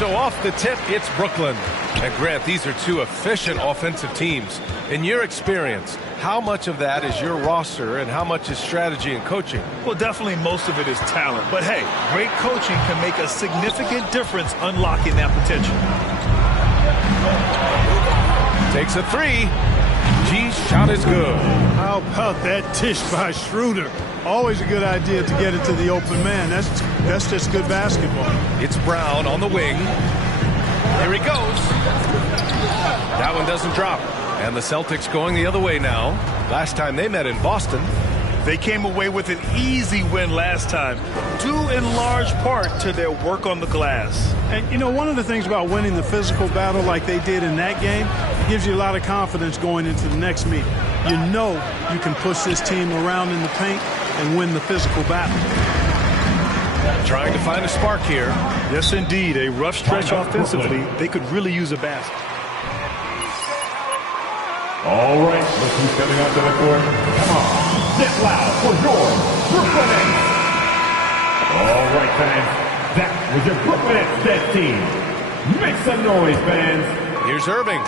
So off the tip, it's Brooklyn. And Grant, these are two efficient offensive teams. In your experience, how much of that is your roster and how much is strategy and coaching? Well, definitely most of it is talent. But hey, great coaching can make a significant difference unlocking that potential. Takes a three. G's shot is good. How about that dish by Schroeder? Always a good idea to get it to the open man. That's just good basketball. It's Brown on the wing. Here he goes. That one doesn't drop. And the Celtics going the other way now. Last time they met in Boston. They came away with an easy win last time, due in large part to their work on the glass. And, you know, one of the things about winning the physical battle like they did in that game gives you a lot of confidence going into the next meet. You know you can push this team around in the paint and win the physical battle. Trying to find a spark here. Yes, indeed. A rough stretch offensively. They could really use a basket. All right, look who's coming onto the court. Come on. Get loud for your Brooklyn Nets. All right, fans. That was your Brooklyn Nets team. Make some noise, fans. Here's Irving.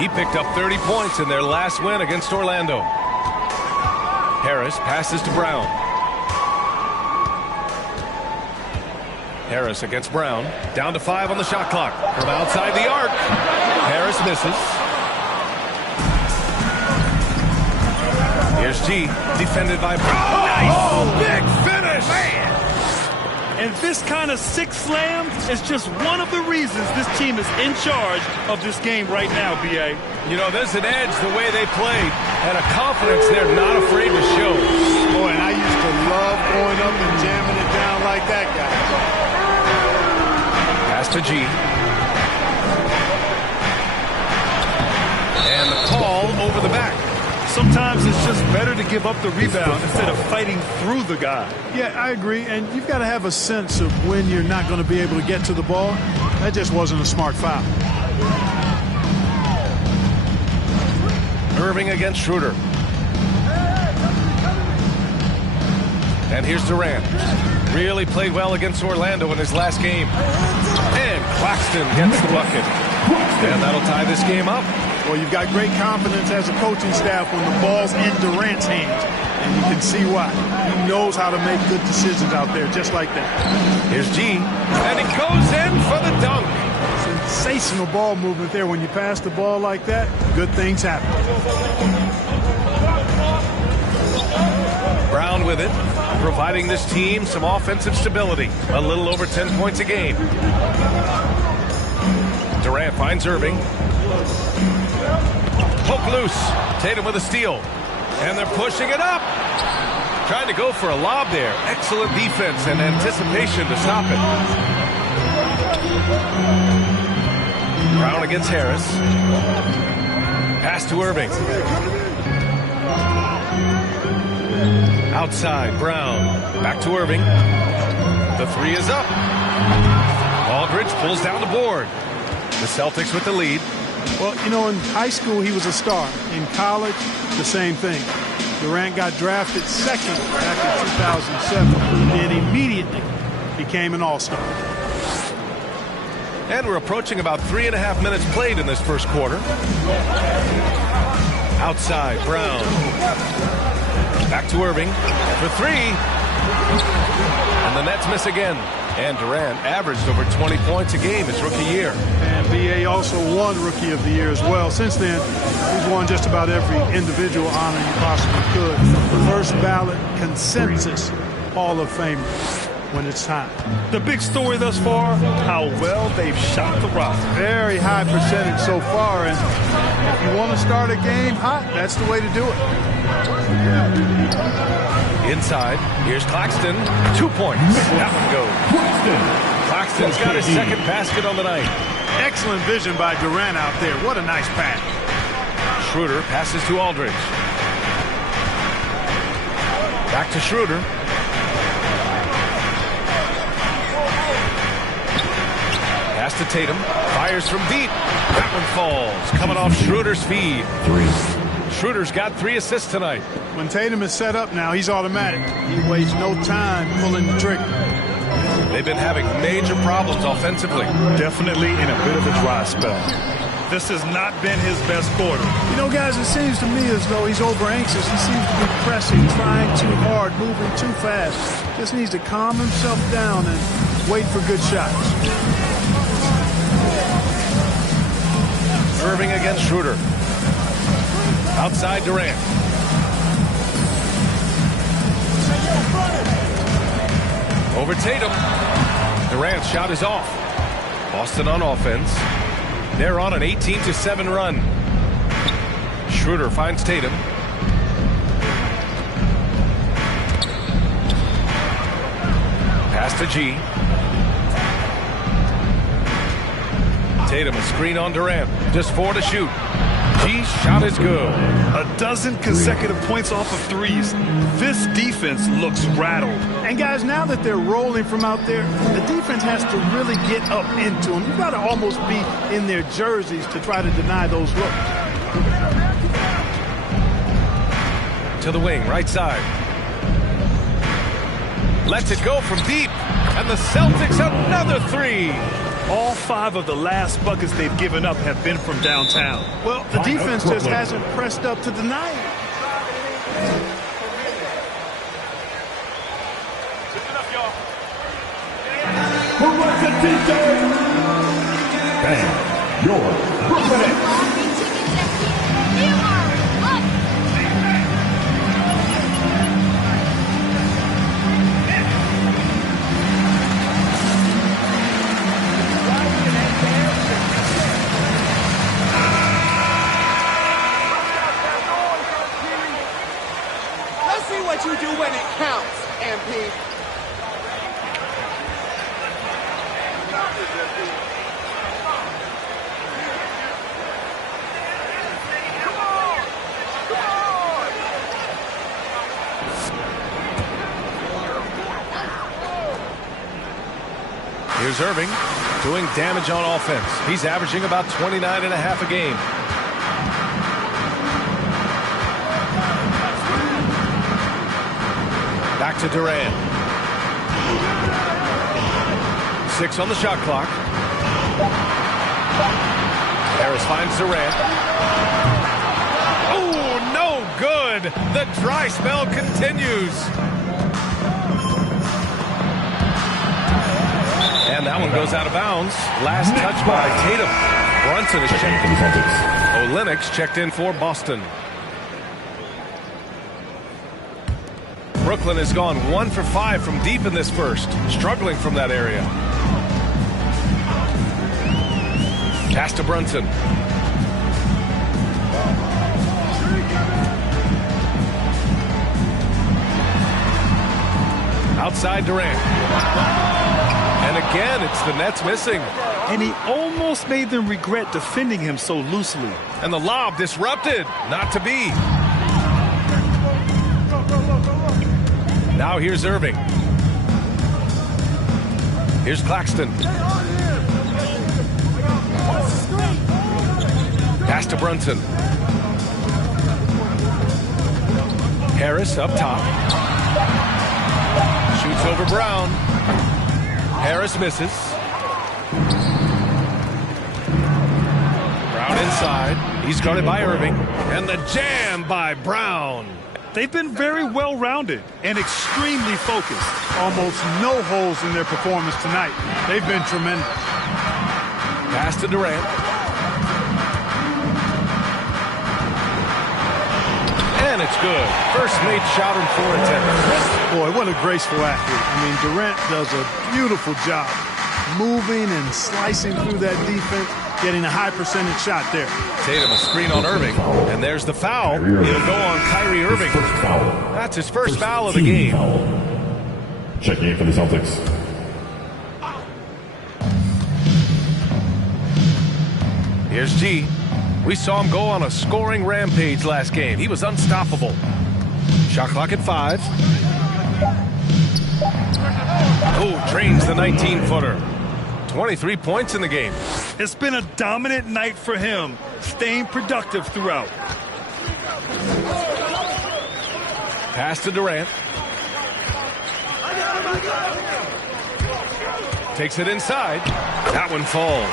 He picked up 30 points in their last win against Orlando. Harris passes to Brown. Harris against Brown. Down to 5 on the shot clock. From outside the arc. Harris misses. Here's G, defended by Brown. Nice! Oh, big finish! Man! And this kind of six slam is just one of the reasons this team is in charge of this game right now, B.A. You know, there's an edge the way they played and a confidence they're not afraid to show. Boy, and I used to love going up and jamming it down like that guy. Pass to G. And the call over the back. Sometimes it's just better to give up the rebound instead of fighting through the guy. Yeah, I agree. And you've got to have a sense of when you're not going to be able to get to the ball. That just wasn't a smart foul. Irving against Schroeder. And here's Durant. Really played well against Orlando in his last game. And Claxton gets the bucket. And that'll tie this game up. Well, you've got great confidence as a coaching staff when the ball's in Durant's hands. And you can see why. He knows how to make good decisions out there, just like that. Here's G. And he goes in for the dunk. Sensational ball movement there. When you pass the ball like that, good things happen. Brown with it, providing this team some offensive stability. A little over 10 points a game. Durant finds Irving. Poke loose. Tatum with a steal. And they're pushing it up. Trying to go for a lob there. Excellent defense and anticipation to stop it. Brown against Harris. Pass to Irving. Outside, Brown. Back to Irving. The three is up. Aldridge pulls down the board. The Celtics with the lead. Well, you know, in high school, he was a star. In college, the same thing. Durant got drafted second back in 2007 and immediately became an all-star. And we're approaching about 3.5 minutes played in this first quarter. Outside, Brown. Back to Irving for three. And the Nets miss again. And Durant averaged over 20 points a game his rookie year. And B.A. also won Rookie of the Year as well. Since then, he's won just about every individual honor you possibly could. First ballot consensus Hall of Famer when it's time. The big story thus far, how well they've shot the rock. Very high percentage so far. And if you want to start a game hot, that's the way to do it. Inside, here's Claxton. 2 points. That one goes. Claxton's got his second basket on the night. Excellent vision by Durant out there. What a nice pass. Schroeder passes to Aldridge. Back to Schroeder. Pass to Tatum. Fires from deep. That one falls. Coming off Schroeder's feed. Schroeder's got 3 assists tonight. When Tatum is set up now, he's automatic. He wastes no time pulling the trigger. They've been having major problems offensively. Definitely in a bit of a dry spell. This has not been his best quarter. You know, guys, it seems to me as though he's over-anxious. He seems to be pressing, trying too hard, moving too fast. Just needs to calm himself down and wait for good shots. Irving against Schroeder. Outside Durant. Over Tatum. Durant's shot is off. Boston on offense. They're on an 18-7 run. Schroeder finds Tatum. Pass to G. Tatum a screen on Durant. Just 4 to shoot. G's shot is good. A dozen consecutive points off of threes. This defense looks rattled. And guys, now that they're rolling from out there, the defense has to really get up into them. You've got to almost be in their jerseys to try to deny those looks. To the wing, right side. Lets it go from deep. And the Celtics another 3. All 5 of the last buckets they've given up have been from downtown. Well, the defense just hasn't pressed up to deny it. Bang, your Brooklyn Nets. What you do when it counts, MP. Here's Irving doing damage on offense. He's averaging about 29.5 a game. Back to Durant. 6 on the shot clock. Harris finds Durant. Oh, no good. The dry spell continues. And that one goes out of bounds. Last touch by Tatum. Brunson is checked in. Olynyk checked in for Boston. Brooklyn has gone 1 for 5 from deep in this first, struggling from that area. Pass to Brunson. Outside Durant. And again, it's the Nets missing. And he almost made them regret defending him so loosely. And the lob disrupted. Not to be. Now here's Irving. Here's Claxton. Pass to Brunson. Harris up top. Shoots over Brown. Harris misses. Brown inside. He's guarded by Irving. And the jam by Brown. They've been very well-rounded and extremely focused. Almost no holes in their performance tonight. They've been tremendous. Pass to Durant. And it's good. First made shot in 4 attempts. Boy, what a graceful athlete. I mean, Durant does a beautiful job moving and slicing through that defense, getting a high percentage shot there. Tatum a screen on Irving. And there's the foul. It'll go on Kyrie Irving. That's his first foul of the game. Checking in for the Celtics. Here's G. We saw him go on a scoring rampage last game. He was unstoppable. Shot clock at 5. Oh, drains the 19-footer. 23 points in the game. It's been a dominant night for him, staying productive throughout. Pass to Durant. takes it inside. That one falls.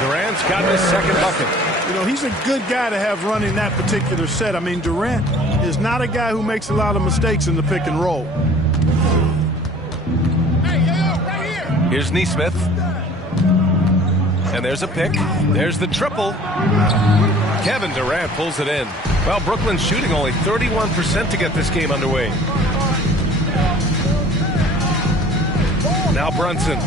Durant's got his second bucket. You know, he's a good guy to have running that particular set. I mean, Durant is not a guy who makes a lot of mistakes in the pick and roll. Here's Nesmith. And there's a pick. There's the triple. Kevin Durant pulls it in. Well, Brooklyn's shooting only 31% to get this game underway. Now Brunson.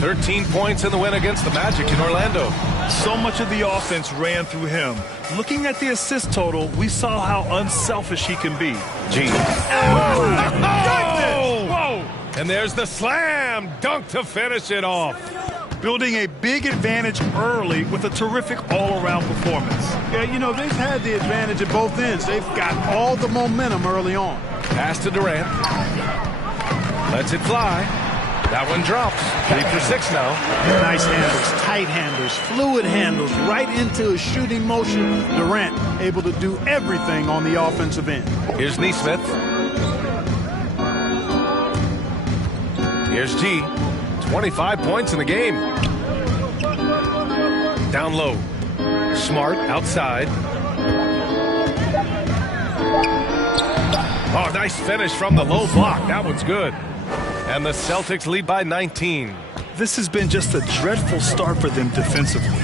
13 points in the win against the Magic in Orlando. So much of the offense ran through him. Looking at the assist total, we saw how unselfish he can be. G. Whoa! And there's the slam dunk to finish it off. Building a big advantage early with a terrific all-around performance. Yeah, you know, they've had the advantage at both ends. They've got all the momentum early on. Pass to Durant. Lets it fly. That one drops. 3 for 6 now. Nice handles, tight handles, fluid handles, right into a shooting motion. Durant able to do everything on the offensive end. Here's Nesmith. Here's G. 25 points in the game. Down low. Smart outside. Oh, nice finish from the low block. That one's good. And the Celtics lead by 19. This has been just a dreadful start for them defensively.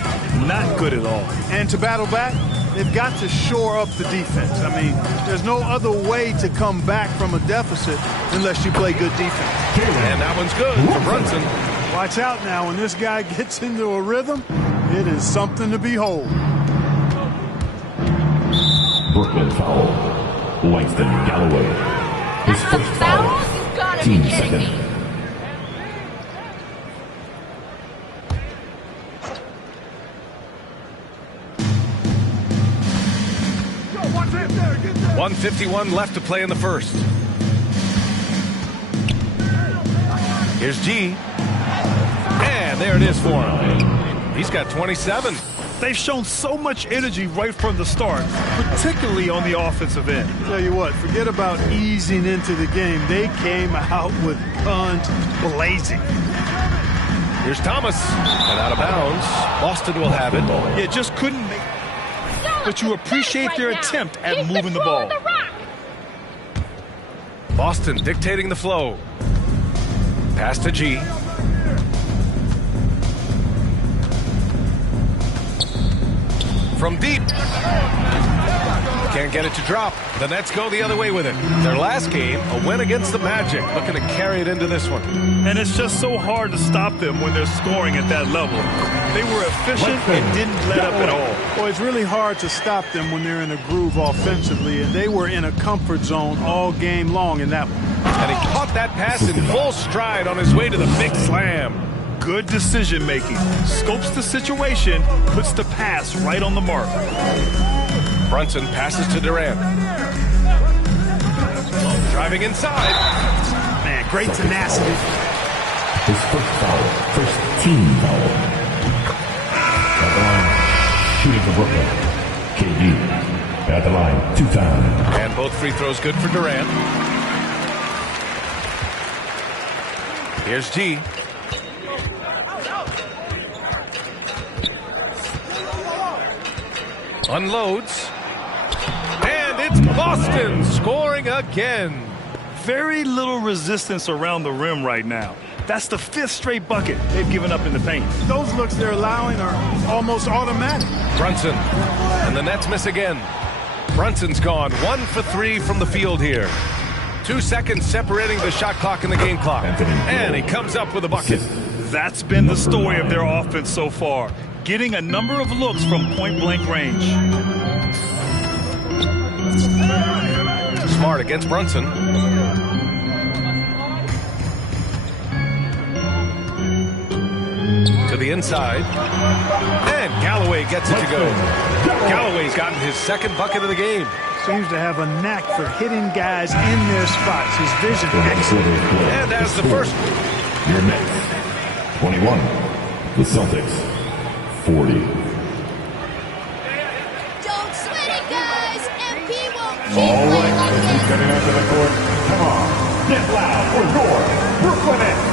Not good at all. And to battle back, they've got to shore up the defense. I mean, there's no other way to come back from a deficit unless you play good defense. And that one's good for Brunson. Watch out now. When this guy gets into a rhythm, it is something to behold. Brooklyn foul. Langston Galloway. His first foul. Team second. .151 left to play in the first. Here's G. And there it is for him. He's got 27. They've shown so much energy right from the start, particularly on the offensive end. Tell you what, forget about easing into the game. They came out with guns blazing. Here's Thomas. And out of bounds. Boston will have it. Yeah, just couldn't make it. But you appreciate their attempt at moving the ball. Boston dictating the flow. Pass to G. From deep. Can't get it to drop. The Nets go the other way with it. Their last game, a win against the Magic. Looking to carry it into this one. And it's just so hard to stop them when they're scoring at that level. They were efficient and didn't let up at all. Well, it's really hard to stop them when they're in a groove offensively, and they were in a comfort zone all game long in that one. And he caught that pass in full stride on his way to the big slam. Good decision making. Scopes the situation, puts the pass right on the mark. Brunson passes to Durant. Driving inside. Man, great tenacity. His first foul. First team foul. At the line, shooting for Brooklyn. KD. At the line, 2 times. And both free throws good for Durant. Here's G. Unloads. And it's Boston scoring again. Very little resistance around the rim right now. That's the 5th straight bucket they've given up in the paint. Those looks they're allowing are almost automatic. Brunson. And the Nets miss again. Brunson's gone 1 for 3 from the field here. 2 seconds separating the shot clock and the game clock. And he comes up with a bucket. That's been the story of their offense so far. Getting a number of looks from point-blank range. Smart against Brunson. To the inside. And Galloway gets it to go. Galloway's gotten his second bucket of the game. Seems to have a knack for hitting guys in their spots. His vision excellent. And as the first. Your Nets, 21. The Celtics, 40. Don't sweat it, guys. MP won't keep All playing right, like this is this. coming onto the court. Come on, get loud for your Brooklyn Nets.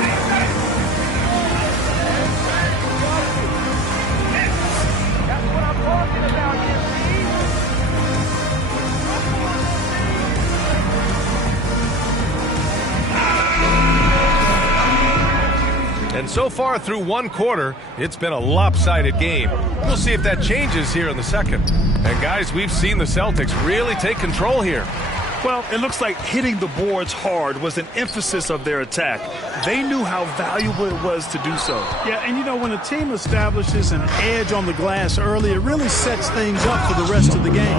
so far through one quarter, it's been a lopsided game. We'll see if that changes here in the second. And guys, we've seen the Celtics really take control here. Well, it looks like hitting the boards hard was an emphasis of their attack. They knew how valuable it was to do so. Yeah, and you know, when a team establishes an edge on the glass early, it really sets things up for the rest of the game.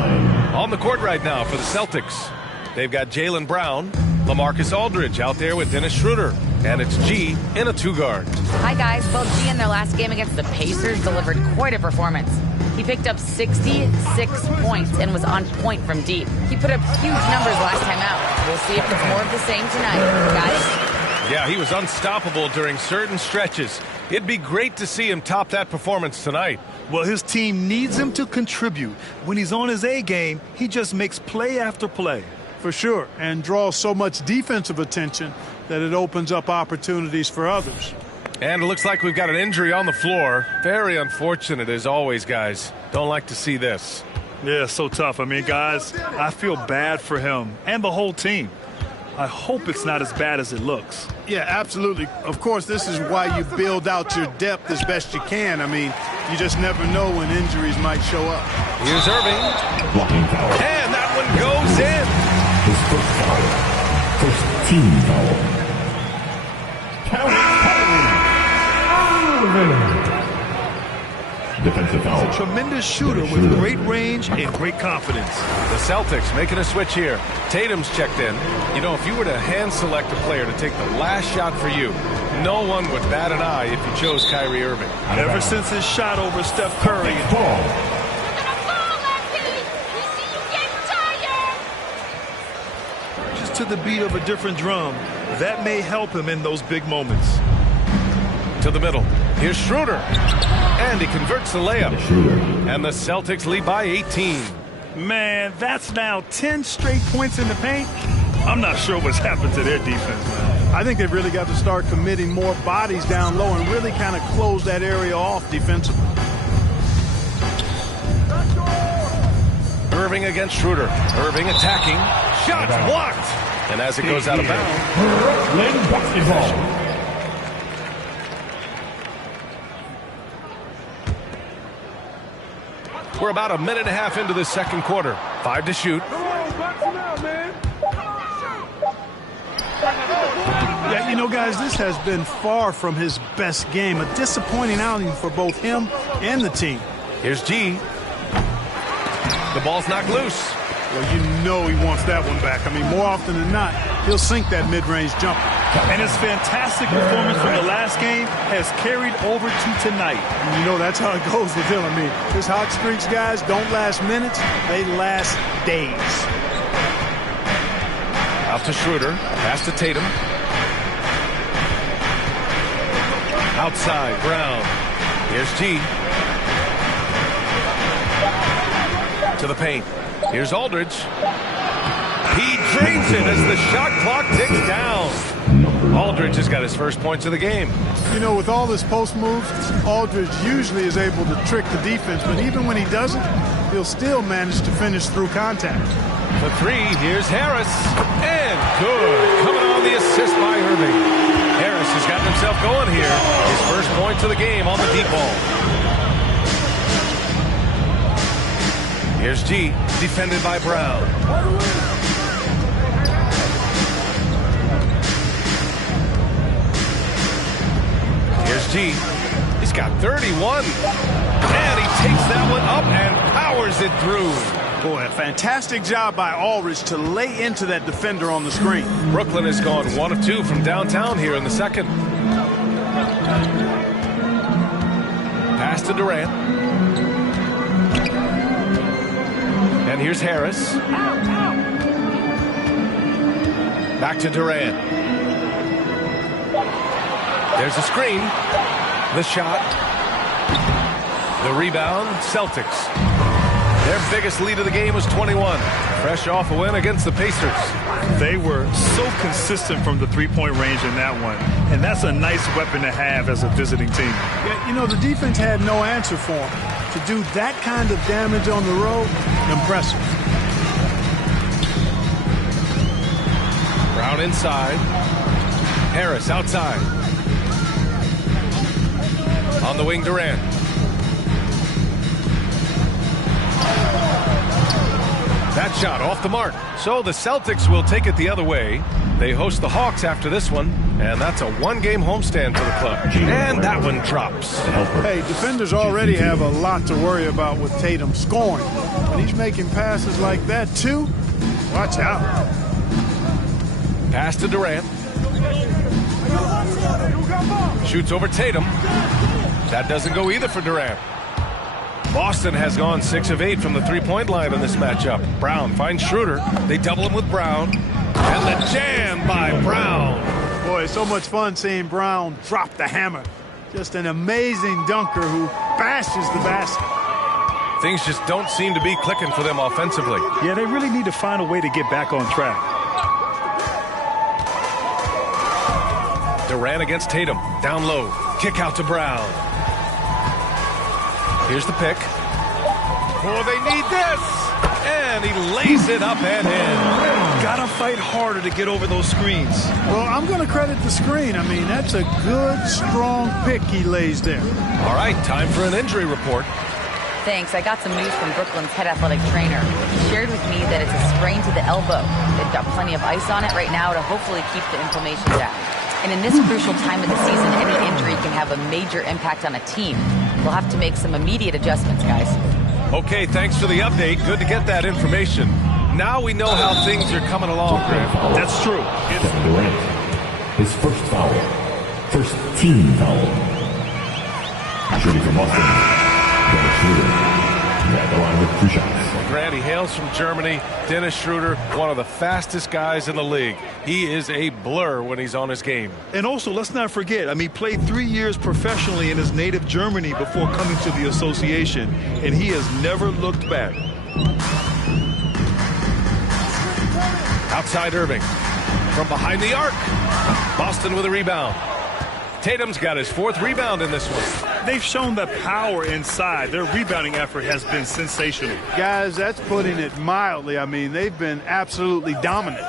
On the court right now for the Celtics, they've got Jaylen Brown, LaMarcus Aldridge out there with Dennis Schroeder, and it's G in a two-guard. Hi, guys. Well, G in their last game against the Pacers delivered quite a performance. He picked up 66 points and was on point from deep. He put up huge numbers last time out. We'll see if it's more of the same tonight, guys. Yeah, he was unstoppable during certain stretches. It'd be great to see him top that performance tonight. Well, his team needs him to contribute. When he's on his A game, he just makes play after play. For sure, and draws so much defensive attention that it opens up opportunities for others. And it looks like we've got an injury on the floor. Very unfortunate as always, guys. Don't like to see this. Yeah, so tough. I mean, guys, I feel bad for him and the whole team. I hope it's not as bad as it looks. Yeah, absolutely. Of course, this is why you build out your depth as best you can. I mean, you just never know when injuries might show up. Here's Irving. Blocking foul. And that one goes in. His first foul. First team foul. Defensive foul. Tremendous shooter with great range and great confidence. The Celtics making a switch here. Tatum's checked in. You know, if you were to hand select a player to take the last shot for you, no one would bat an eye if you chose Kyrie Irving. Ever since his shot over Steph Curry. Just to the beat of a different drum, that may help him in those big moments. To the middle. Here's Schroeder. And he converts the layup. And the Celtics lead by 18. Man, that's now 10 straight points in the paint. I'm not sure what's happened to their defense, man. I think they've really got to start committing more bodies down low and really kind of close that area off defensively. Irving against Schroeder. Irving attacking. Shots blocked. And as it goes out of bounds. Brooklyn basketball. We're about a minute and a half into the second quarter. 5 to shoot. Yeah, you know, guys, this has been far from his best game. A disappointing outing for both him and the team. Here's G. The ball's knocked loose. Well, you know he wants that one back. I mean, more often than not, he'll sink that mid-range jumper. And his fantastic performance from the last game has carried over to tonight. And you know, that's how it goes with him. I mean, his hot streaks, guys, don't last minutes. They last days. Out to Schroeder. Pass to Tatum. Outside, Brown. Here's G. To the paint. Here's Aldridge. He drains it as the shot clock ticks down. Aldridge has got his first points of the game. You know, with all his post moves, Aldridge usually is able to trick the defense, but even when he doesn't, he'll still manage to finish through contact. For three, here's Harris. And good. Coming on the assist by Irving. Harris has gotten himself going here. His first points of the game on the deep ball. Here's G, defended by Brown. Here's G. He's got 31. And he takes that one up and powers it through. Boy, a fantastic job by Aldridge to lay into that defender on the screen. Brooklyn has gone 1 of 2 from downtown here in the second. Pass to Durant. And here's Harris. Back to Durant. There's a screen. The shot. The rebound, Celtics. Their biggest lead of the game was 21. Fresh off a win against the Pacers. They were so consistent from the three-point range in that one. And that's a nice weapon to have as a visiting team. Yeah, you know, the defense had no answer for him. To do that kind of damage on the road, impressive. Brown inside. Harris outside. On the wing, Durant. That shot off the mark. So the Celtics will take it the other way. They host the Hawks after this one, and that's a one-game homestand for the club. And that one drops. Hey, defenders already have a lot to worry about with Tatum scoring. When he's making passes like that, too, watch out. Pass to Durant. Shoots over Tatum. That doesn't go either for Durant. Boston has gone 6 of 8 from the three-point line in this matchup. Brown finds Schroeder. They double him with Brown. And the jam by Brown. Boy, it's so much fun seeing Brown drop the hammer. Just an amazing dunker who bashes the basket. Things just don't seem to be clicking for them offensively. Yeah, they really need to find a way to get back on track. Durant against Tatum. Down low. Kick out to Brown. Here's the pick. Oh, they need this. And he lays it up and in. Gotta fight harder to get over those screens. Well, I'm going to credit the screen. I mean, that's a good, strong pick he lays there. All right, time for an injury report. Thanks. I got some news from Brooklyn's head athletic trainer. He shared with me that it's a sprain to the elbow. They've got plenty of ice on it right now to hopefully keep the inflammation down. And in this crucial time of the season, any injury can have a major impact on a team. We'll have to make some immediate adjustments, guys. Okay, thanks for the update. Good to get that information. Now we know how things are coming along, Grant. That's true. Durant. His first foul. First team foul. Shooting from Boston. Dennis Schroeder. At the line with 2 shots. Grant, he hails from Germany. Dennis Schroeder, one of the fastest guys in the league. He is a blur when he's on his game. And also, let's not forget, I mean, he played 3 years professionally in his native Germany before coming to the association, and he has never looked back. Outside Irving. From behind the arc. Boston with a rebound. Tatum's got his 4th rebound in this one. They've shown that power inside. Their rebounding effort has been sensational. Guys, that's putting it mildly. I mean, they've been absolutely dominant.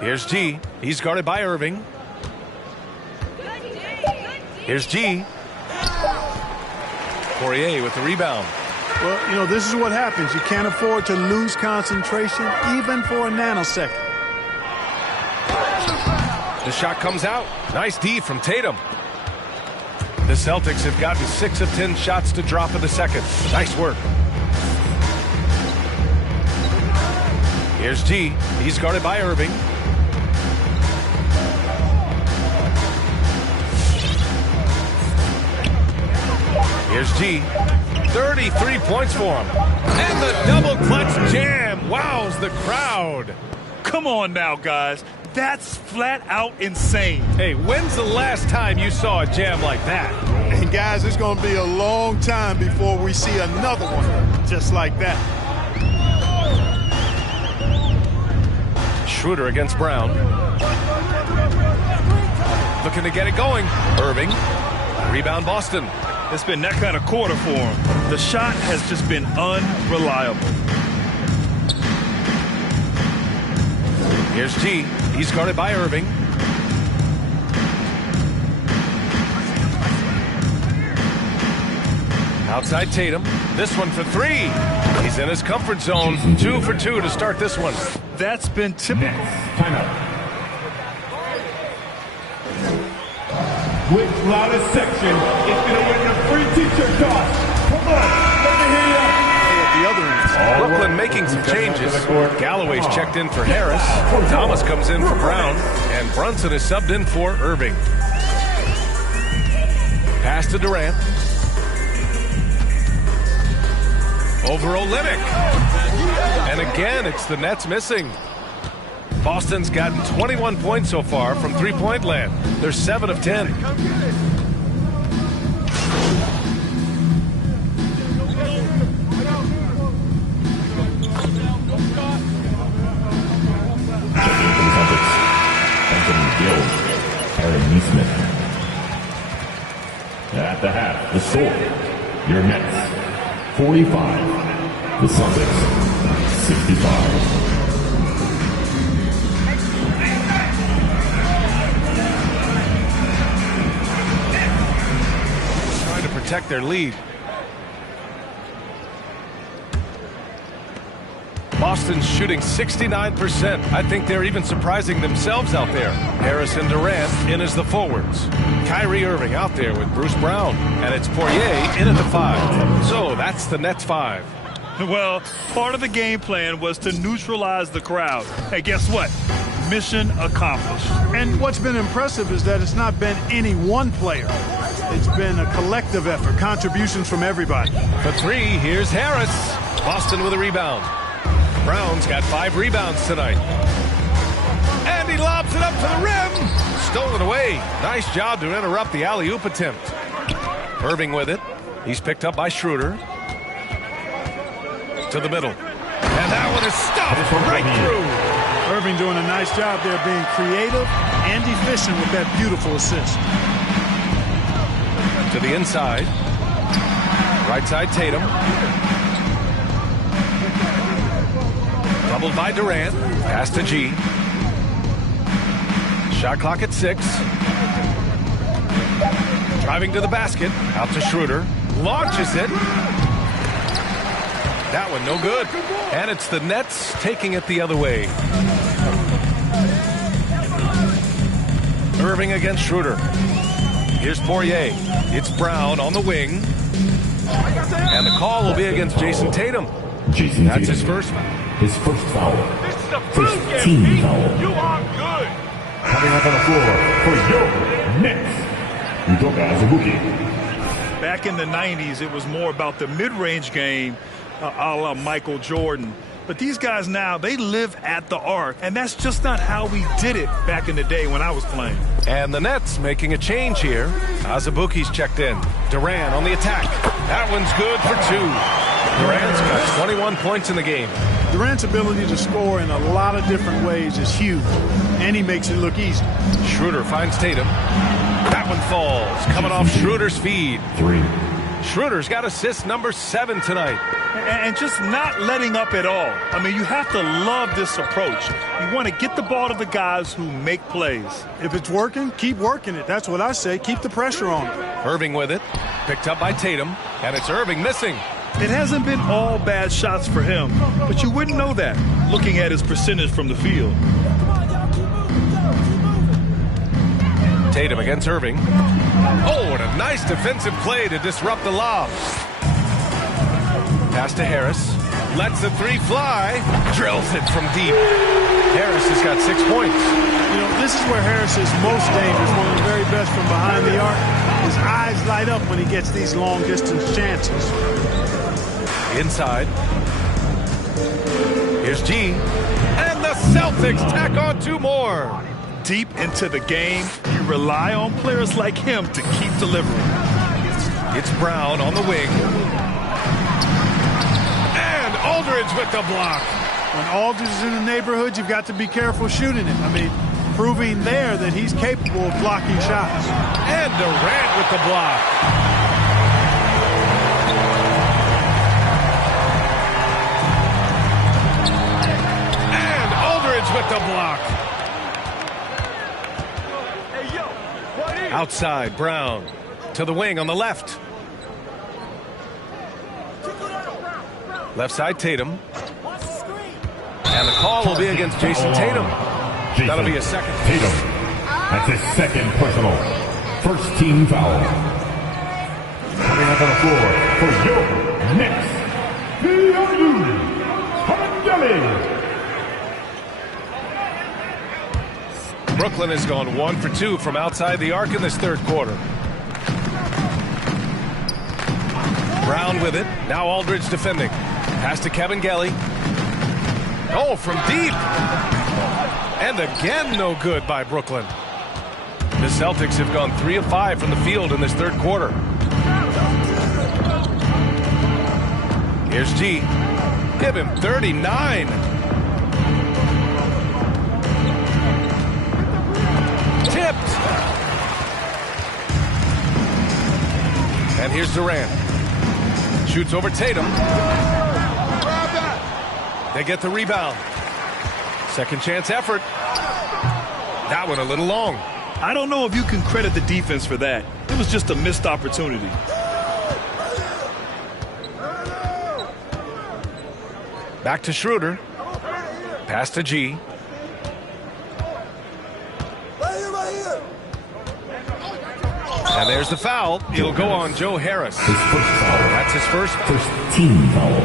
Here's G. He's guarded by Irving. Here's G. Poirier with the rebound. Well, you know, this is what happens. You can't afford to lose concentration even for a nanosecond. The shot comes out. Nice D from Tatum. The Celtics have gotten 6 of 10 shots to drop in the second. Nice work. Here's G. He's guarded by Irving. Here's G. 33 points for him. And the double clutch jam wows the crowd. Come on now, guys. That's flat out insane. Hey, when's the last time you saw a jam like that? And guys, it's going to be a long time before we see another one just like that. Schroeder against Brown. Looking to get it going. Irving. Rebound Boston. It's been that kind of quarter for him. The shot has just been unreliable. Here's G. He's guarded by Irving. Outside Tatum. This one for 3. He's in his comfort zone. 2 for 2 to start this one. That's been typical. Timeout. Which loudest section is going to win the free t-shirt toss? Come on, let me hear you. At the other end. Brooklyn making some changes. Galloway's checked in for Harris. Thomas comes in for Brown. And Brunson is subbed in for Irving. Pass to Durant. Over Olynyk. And again, it's the Nets missing. Boston's gotten 21 points so far from three-point land. They're 7 of 10. At the half, the score, your Nets 45, the Celtics 65. protect their lead. Boston's shooting 69%. I think they're even surprising themselves out there. Harris and Durant in as the forwards. Kyrie Irving out there with Bruce Brown. And it's Poirier in at the 5. So that's the Nets 5. Well, part of the game plan was to neutralize the crowd. Hey, guess what? Mission accomplished. And what's been impressive is that it's not been any one player. It's been a collective effort, contributions from everybody. For 3, here's Harris. Boston with a rebound. Brown's got 5 rebounds tonight. And he lobs it up to the rim. Stolen away. Nice job to interrupt the alley-oop attempt. Irving with it. He's picked up by Schroeder. To the middle. And that one is stopped right through. Irving doing a nice job there being creative and efficient with that beautiful assist. To the inside. Right side Tatum. Doubled by Durant. Pass to G. Shot clock at 6. Driving to the basket. Out to Schroeder. Launches it. That one no good. And it's the Nets taking it the other way. Irving against Schroeder. Here's Poirier. It's Brown on the wing. And the call will be against Jason Tatum. That's his first. His first foul. This is a First team foul. You are good. Coming up on the floor for your Nets, Udoka Azubuike. Back in the 90s, it was more about the mid-range game, a la Michael Jordan. But these guys now, they live at the arc, and that's just not how we did it back in the day when I was playing. And the Nets making a change here. Azubuike's checked in. Durant on the attack. That one's good for 2. Durant's got 21 points in the game. Durant's ability to score in a lot of different ways is huge, and he makes it look easy. Schroeder finds Tatum. That one falls. Coming off Schroeder's feed. 3. Schroeder's got assist number 7 tonight. And just not letting up at all. I mean, you have to love this approach. You want to get the ball to the guys who make plays. If it's working, keep working it. That's what I say. Keep the pressure on. Irving with it. Picked up by Tatum. And it's Irving missing. It hasn't been all bad shots for him, but you wouldn't know that looking at his percentage from the field. Tatum against Irving. Oh, what a nice defensive play to disrupt the lob. Pass to Harris. Lets the 3 fly. Drills it from deep. Harris has got 6 points. You know, this is where Harris is most dangerous, one of the very best from behind the arc. His eyes light up when he gets these long-distance chances. Inside. Here's G. And the Celtics tack on 2 more. Deep into the game, you rely on players like him to keep delivering. It's Brown on the wing. And Aldridge with the block. When Aldridge is in the neighborhood, you've got to be careful shooting it. I mean, proving there that he's capable of blocking shots. And Durant with the block. And Aldridge with the block. Outside, Brown to the wing on the left. Left side, Tatum. And the call will be against Jason Tatum. That'll be a second. Tatum. That's his second personal. First team foul. Coming up on the floor for your Nets, Bianu Havili. Brooklyn has gone 1 for 2 from outside the arc in this third quarter. Brown with it. Now Aldridge defending. Pass to Kevin Gelly. Oh, from deep. And again, no good by Brooklyn. The Celtics have gone 3 of 5 from the field in this third quarter. Here's G. Give him 39. Tipped. And here's Durant. Shoots over Tatum. They get the rebound. Second chance effort. That one a little long. I don't know if you can credit the defense for that. It was just a missed opportunity. Back to Schroeder. Pass to G. And there's the foul. It'll go on Joe Harris. His first foul. That's his first. First team foul.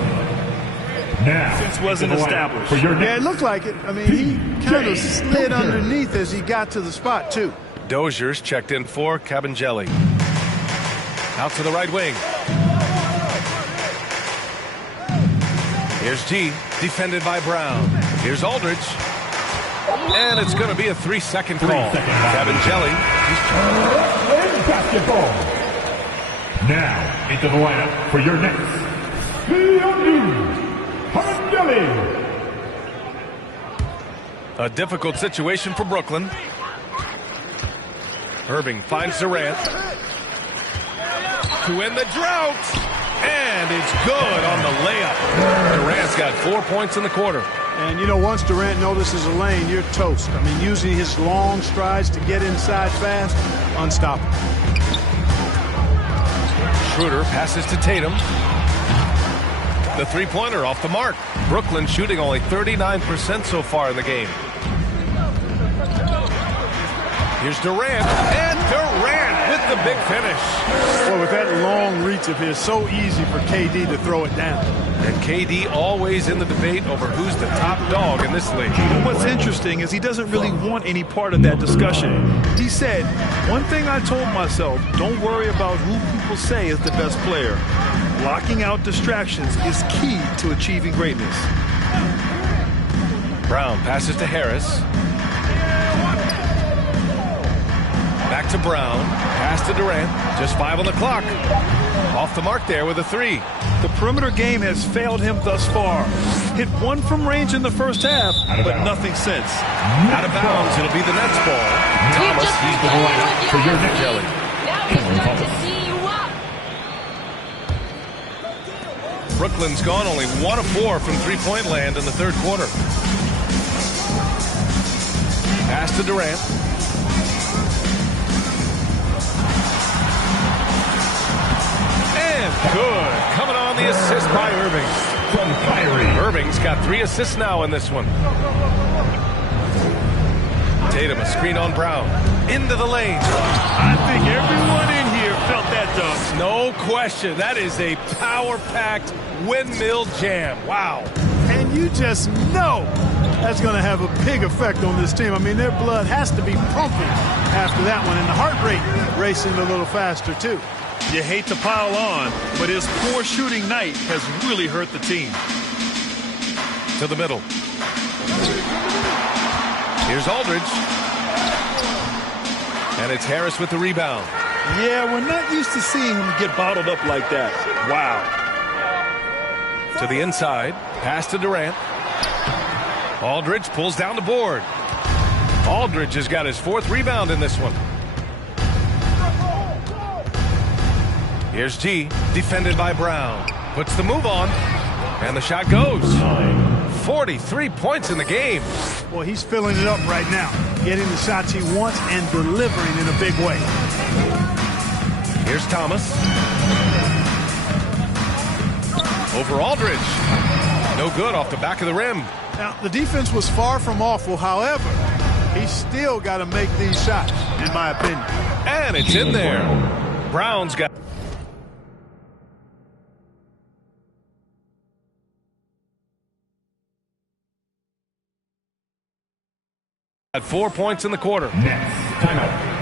Now, Defense wasn't into the lineup established. For your Yeah, it looked like it. I mean, he kind of slid underneath as he got to the spot, too. Dozier's checked in for Cabangeli. Out to the right wing. Here's G, defended by Brown. Here's Aldridge. And it's going to be a 3-second call. Cabangeli. Basketball. Now, into the lineup for your next. Cabangeli. A difficult situation for Brooklyn. Irving finds Durant. To end the drought. And it's good on the layup. Durant's got 4 points in the quarter. And, you know, once Durant notices a lane, you're toast. I mean, using his long strides to get inside fast, unstoppable. Schroeder passes to Tatum. The three-pointer off the mark. Brooklyn shooting only 39% so far in the game. Here's Durant. And Durant with the big finish. Well, with that long reach of his, so easy for KD to throw it down. And KD always in the debate over who's the top dog in this league. What's interesting is he doesn't really want any part of that discussion. He said, one thing I told myself, don't worry about who people say is the best player. Blocking out distractions is key to achieving greatness. Brown passes to Harris. Back to Brown. Pass to Durant. Just 5 on the clock. Off the mark there with a 3. The perimeter game has failed him thus far. Hit one from range in the first half, but nothing since. Out of bounds. It'll be the Nets ball. Thomas, He's the lineup for your next. Jelly. Now it's time to see you up. Brooklyn's gone only 1 of 4 from three-point land in the third quarter. Pass to Durant. And good. Coming on the assist by Irving. From Kyrie. Irving's got 3 assists now in this one. Tatum, a screen on Brown. Into the lane. I think everyone in here felt that dunk. No question. That is a power-packed windmill jam. Wow. And you just know that's going to have a big effect on this team. I mean, their blood has to be pumping after that one, and the heart rate racing a little faster, too. You hate to pile on, but his poor shooting night has really hurt the team. To the middle. Here's Aldridge. And it's Harris with the rebound. Yeah, we're not used to seeing him get bottled up like that. Wow. To the inside. Pass to Durant. Aldridge pulls down the board. Aldridge has got his 4th rebound in this one. Here's G, defended by Brown. Puts the move on, and the shot goes. 43 points in the game. Well, he's filling it up right now, getting the shots he wants and delivering in a big way. Here's Thomas. Over Aldridge. No good off the back of the rim. Now, the defense was far from awful. However, he's still got to make these shots, in my opinion. And it's in there. Brown's got... At 4 points in the quarter. Next, timeout.